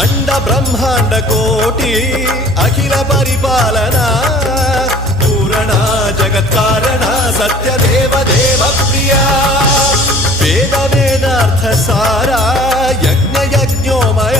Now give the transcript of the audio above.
అండ బ్రహ్మాండ కోటి అఖిల పరిపాలన పూరణ జగత్కారణ సత్యదేవ దేవ ప్రియా వేద వేదార్థ సారా యజ్ఞ యజ్ఞోమయ